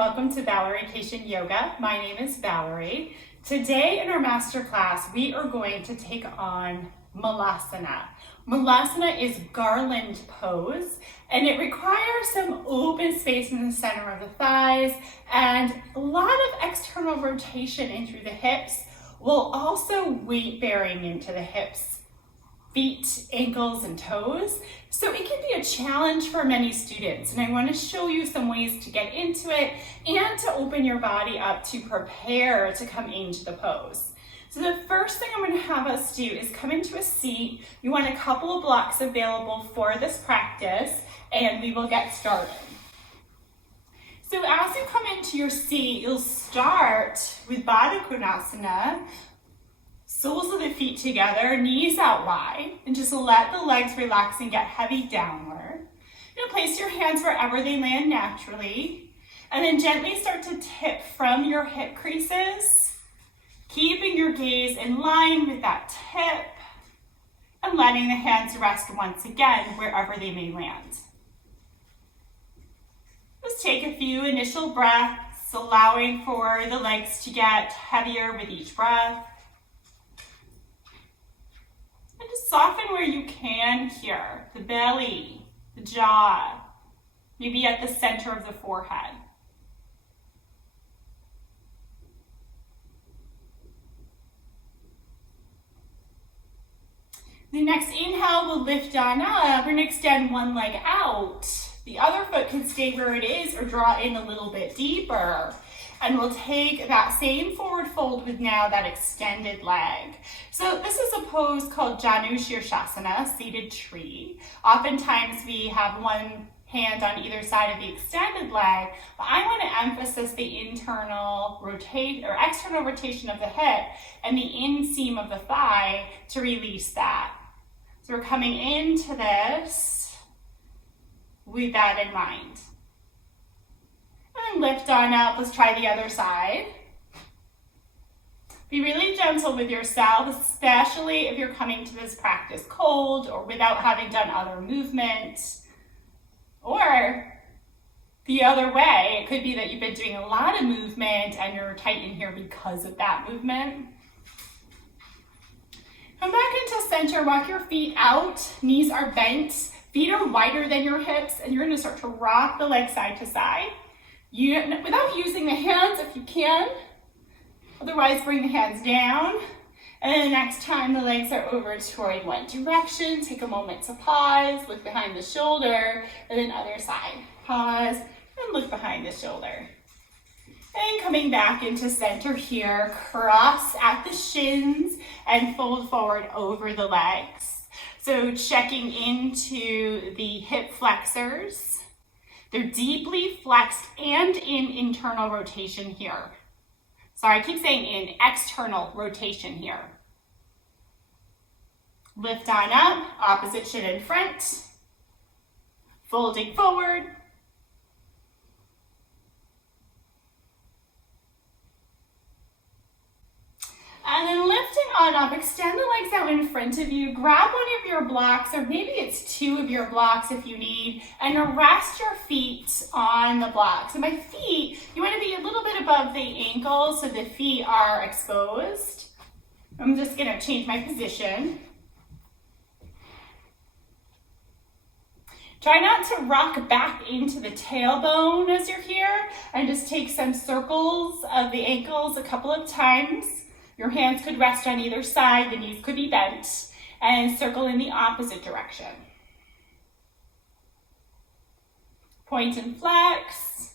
welcome to Vacation Yoga. My name is Valerie. Today in our master class, we are going to take on Malasana. Malasana is Garland pose, and it requires some open space in the center of the thighs and a lot of external rotation in through the hips, while also weight bearing into the hips, feet, ankles, and toes. So it can be a challenge for many students, and I want to show you some ways to get into it and to open your body up to prepare to come into the pose. So the first thing I'm going to have us do is come into a seat. You want a couple of blocks available for this practice, and we will get started. So as you come into your seat, you'll start with Baddha Konasana. Soles of the feet together, knees out wide, and just let the legs relax and get heavy downward. You're gonna place your hands wherever they land naturally, and then gently start to tip from your hip creases, keeping your gaze in line with that tip, and letting the hands rest once again wherever they may land. Just take a few initial breaths, allowing for the legs to get heavier with each breath. And just soften where you can here, the belly, the jaw, maybe at the center of the forehead. The next inhale, we'll lift on up. We're going to extend one leg out. The other foot can stay where it is or draw in a little bit deeper. And we'll take that same forward fold with now that extended leg. So this is a pose called Janu Shirshasana, seated tree. Oftentimes we have one hand on either side of the extended leg, but I want to emphasize the internal rotate or external rotation of the hip and the inseam of the thigh to release that. So we're coming into this with that in mind. And lift on up. Let's try the other side. Be really gentle with yourself, especially if you're coming to this practice cold or without having done other movements. Or the other way, it could be that you've been doing a lot of movement and you're tight in here because of that movement. Come back into center, walk your feet out, knees are bent, feet are wider than your hips, and you're going to start to rock the legs side to side. Without using the hands if you can. Otherwise, bring the hands down. And then the next time the legs are over toward one direction, take a moment to pause, look behind the shoulder, and then other side. Pause and look behind the shoulder. And coming back into center here, cross at the shins and fold forward over the legs. So checking into the hip flexors. They're deeply flexed and in internal rotation here. Sorry, I keep saying in external rotation here. Lift on up, opposite shin in front. Folding forward. And then lifting on up, extend the legs out in front of you, grab one of your blocks, or maybe it's two of your blocks if you need, and rest your feet on the blocks. So my feet, you want to be a little bit above the ankles so the feet are exposed. I'm just going to change my position. Try not to rock back into the tailbone as you're here, and just take some circles of the ankles a couple of times. Your hands could rest on either side, the knees could be bent, and circle in the opposite direction. Point and flex.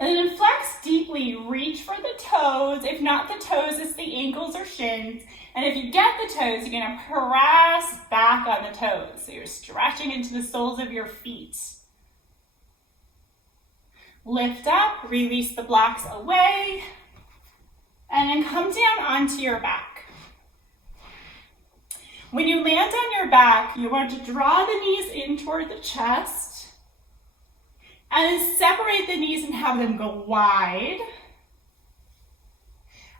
And then flex deeply, reach for the toes. If not the toes, it's the ankles or shins. And if you get the toes, you're gonna press back on the toes. So you're stretching into the soles of your feet. Lift up, release the blocks away, and then come down onto your back. When you land on your back, you want to draw the knees in toward the chest, and then separate the knees and have them go wide.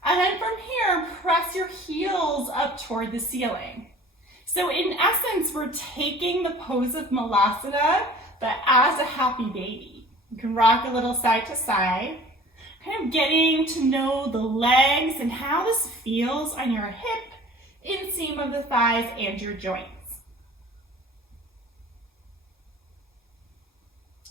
And then from here, press your heels up toward the ceiling. So in essence, we're taking the pose of Malasana, but as a happy baby. You can rock a little side to side, kind of getting to know the legs and how this feels on your hip, inseam of the thighs, and your joints.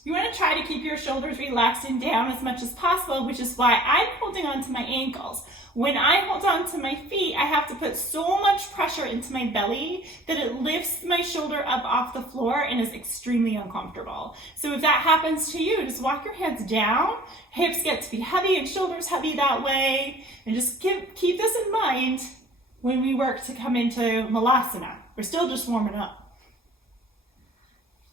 You want to try to keep your shoulders relaxed and down as much as possible, which is why I'm holding on to my ankles. When I hold on to my feet, I have to put so much pressure into my belly that it lifts my shoulder up off the floor and is extremely uncomfortable. So if that happens to you, just walk your hands down. Hips get to be heavy and shoulders heavy that way. And just keep this in mind when we work to come into Malasana. We're still just warming up.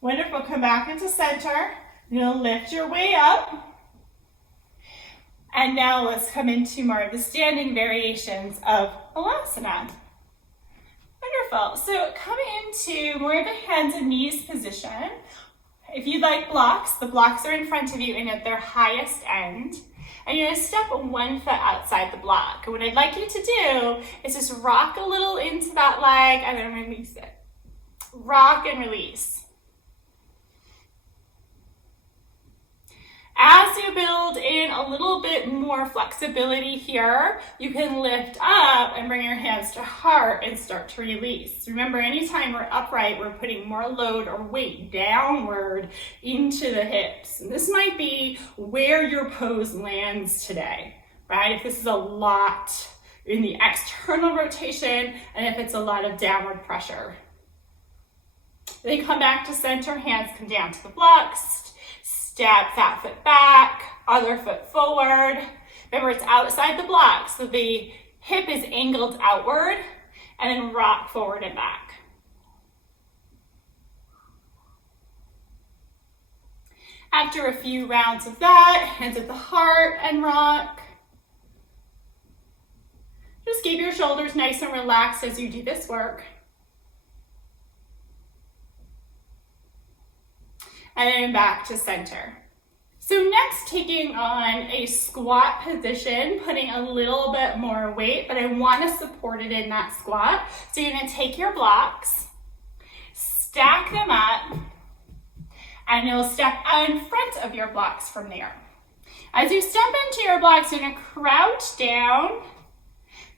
Wonderful. Come back into center. You'll lift your way up. And now let's come into more of the standing variations of Malasana. Wonderful. So come into more of a hands and knees position. If you'd like blocks, the blocks are in front of you and at their highest end. And you're going to step one foot outside the block. And what I'd like you to do is just rock a little into that leg and then release it. Rock and release. As you build in a little bit more flexibility here, you can lift up and bring your hands to heart and start to release. Remember, anytime we're upright, we're putting more load or weight downward into the hips. And this might be where your pose lands today, right? If this is a lot in the external rotation and if it's a lot of downward pressure. Then come back to center, hands come down to the blocks. Step that foot back, other foot forward. Remember, it's outside the block, so the hip is angled outward, and then rock forward and back. After a few rounds of that, hands at the heart and rock. Just keep your shoulders nice and relaxed as you do this work. And then back to center. So next, taking on a squat position, putting a little bit more weight, but I want to support it in that squat. So you're going to take your blocks, stack them up, and you'll step in front of your blocks from there. As you step into your blocks, you're going to crouch down.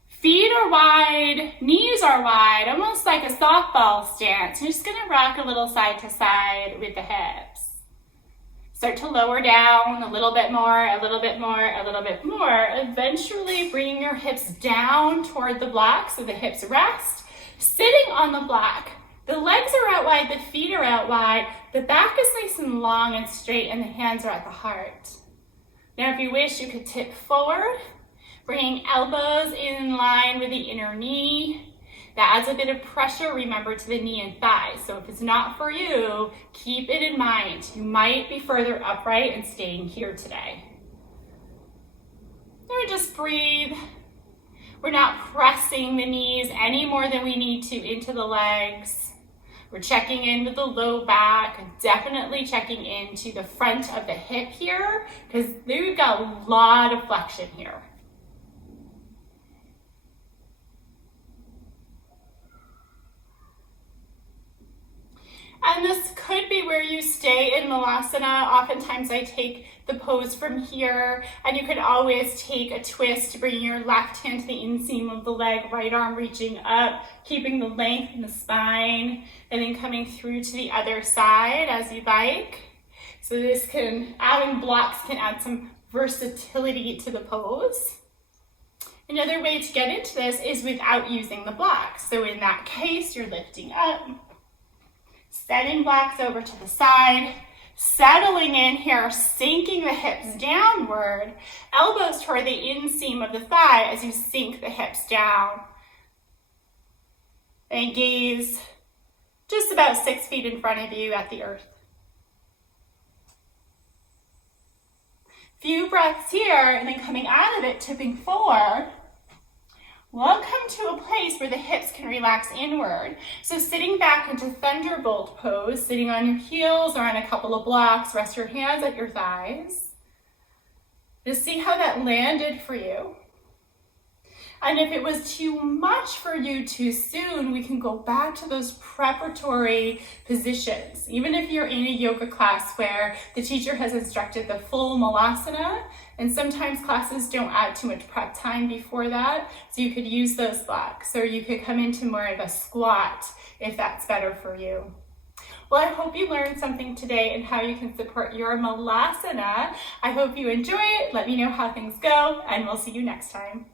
Feet are wide, knees are wide, almost like a softball stance. You're just going to rock a little side to side with the hips. Start to lower down a little bit more, a little bit more, a little bit more. Eventually bringing your hips down toward the block so the hips rest. Sitting on the block, the legs are out wide, the feet are out wide, the back is nice and long and straight, and the hands are at the heart. Now if you wish, you could tip forward, bringing elbows in line with the inner knee. That adds a bit of pressure, remember, to the knee and thigh. So if it's not for you, keep it in mind. You might be further upright and staying here today. Now just breathe. We're not pressing the knees any more than we need to into the legs. We're checking in with the low back, definitely checking into the front of the hip here, because we've got a lot of flexion here. And this could be where you stay in Malasana. Oftentimes I take the pose from here, and you could always take a twist, bringing your left hand to the inseam of the leg, right arm reaching up, keeping the length in the spine, and then coming through to the other side as you like. So this adding blocks can add some versatility to the pose. Another way to get into this is without using the blocks. So in that case, you're lifting up, setting blocks over to the side, settling in here, sinking the hips downward, elbows toward the inseam of the thigh as you sink the hips down. And gaze just about 6 feet in front of you at the earth. Few breaths here, and then coming out of it, tipping forward. We'll come to a place where the hips can relax inward. So sitting back into thunderbolt pose, sitting on your heels or on a couple of blocks, rest your hands at your thighs. Just see how that landed for you. And if it was too much for you too soon, we can go back to those preparatory positions. Even if you're in a yoga class where the teacher has instructed the full Malasana, and sometimes classes don't add too much prep time before that, so you could use those blocks, or you could come into more of a squat if that's better for you. Well, I hope you learned something today and how you can support your Malasana. I hope you enjoy it. Let me know how things go, and we'll see you next time.